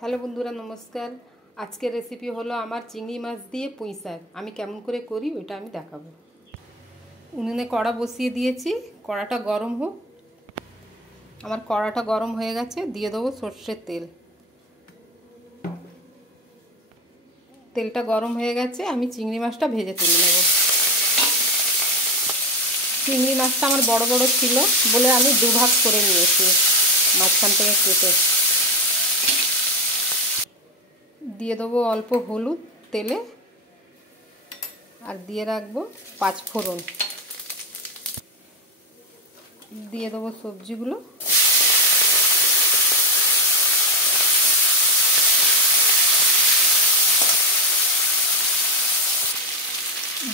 Hello বন্ধুরা, নমস্কার। আজকের রেসিপি হলো আমার চিংড়ি মাছ দিয়ে পুঁই শাক। আমি কেমন করে করি ওইটা আমি দেখাবো। উনুনে কড়া বসিয়ে দিয়েছি, কড়াটা গরম হোক। আমার কড়াটা গরম হয়ে গেছে, দিয়ে দেবো সর্ষের তেল। তেলটা গরম হয়ে গেছে, আমি চিংড়ি মাছটা ভেজে তুলে নেব। চিংড়ি মাছটা আমার বড় বড় ছিল বলে আমি দুভাগ করে নিয়েছি, মাঝখান থেকে কেটে। দিয়ে দেবো অল্প হলুদ তেলে, আর দিয়ে রাখবো 5 ফোড়ন। দিয়ে দেবো সবজিগুলো।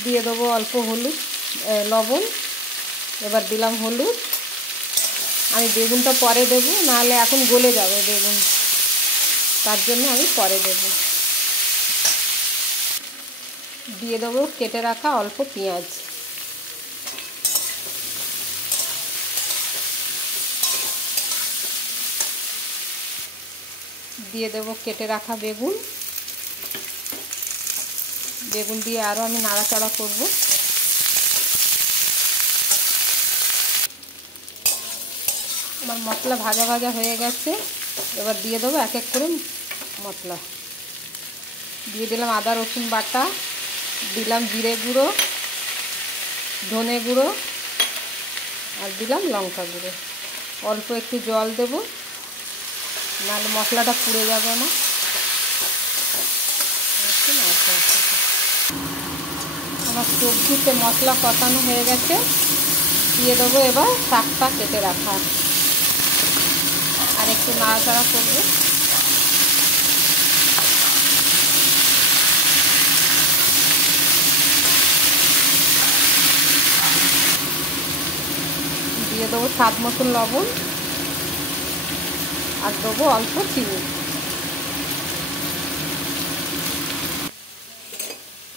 দিয়ে দেবো অল্প হলুদ লবণ। এবার দিলাম হলুদ। আমি বেগুনটা পরে দেবো, নাহলে এখন গলে যাবে বেগুন, তার জন্য আমি পরে দেবো। দিয়ে দেবো কেটে রাখা অল্প পেঁয়াজ। দিয়ে দেবো কেটে রাখা বেগুন। বেগুন দিয়ে আরও আমি নাড়াচাড়া করব। আমার মশলা ভাজা ভাজা হয়ে গেছে। এবার দিয়ে দেবো এক এক করে মশলা। দিয়ে দিলাম আদা রসুন বাটা, দিলাম জিরে গুঁড়ো, ধনে গুঁড়ো, আর দিলাম লঙ্কা গুঁড়ো। অল্প একটু জল দেবো, নাহলে মশলাটা পুড়ে যাবে না। আমার সবজিতে মশলা কষানো হয়ে গেছে। দিয়ে দেবো এবার শাকটা কেটে রাখা, আর একটু নাড়াচাড়া করবো। দিয়ে দেবো স্বাদ মতন লবণ, আর দেবো অল্প চিনি।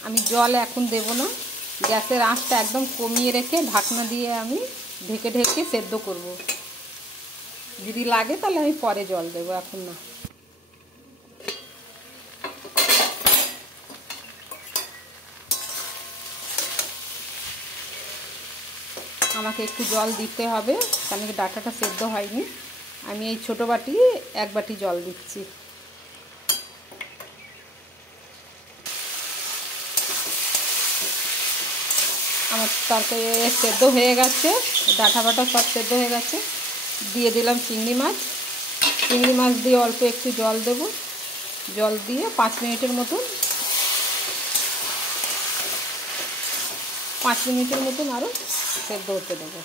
আমি জল এখন দেব না, গ্যাসের আঁচটা একদম কমিয়ে রেখে ঢাকনা দিয়ে আমি ঢেকে ঢেকে সেদ্ধ করব। যদি লাগে তাহলে আমি পরে জল দেবো, এখন না। আমাকে একটু জল দিতে হবে, কারণ ডাঁটাটা সেদ্ধ হয়নি। আমি এই ছোটো বাটি 1 বাটি জল দিচ্ছি। আমার তরকারি সেদ্ধ হয়ে গেছে, ডাঁটা বাটা সব সেদ্ধ হয়ে গেছে। দিয়ে দিলাম চিংড়ি মাছ। চিংড়ি মাছ দিয়ে অল্প একটু জল দেব। জল দিয়ে 5 মিনিটের মতন, 5 মিনিটের মতন আরও সেদ্ধ হতে দেবো।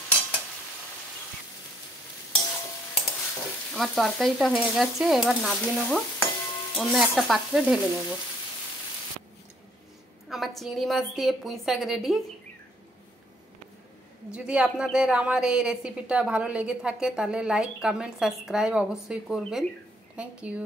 আমার তরকারিটা হয়ে গেছে, এবার নামিয়ে নেব, অন্য একটা পাত্রে ঢেলে নেব। আমার চিংড়ি মাছ দিয়ে পুঁই শাক রেডি। যদি আপনাদের আমার এই রেসিপিটা ভালো লেগে থাকে তাহলে লাইক, কমেন্ট, সাবস্ক্রাইব অবশ্যই করবেন। Thank you.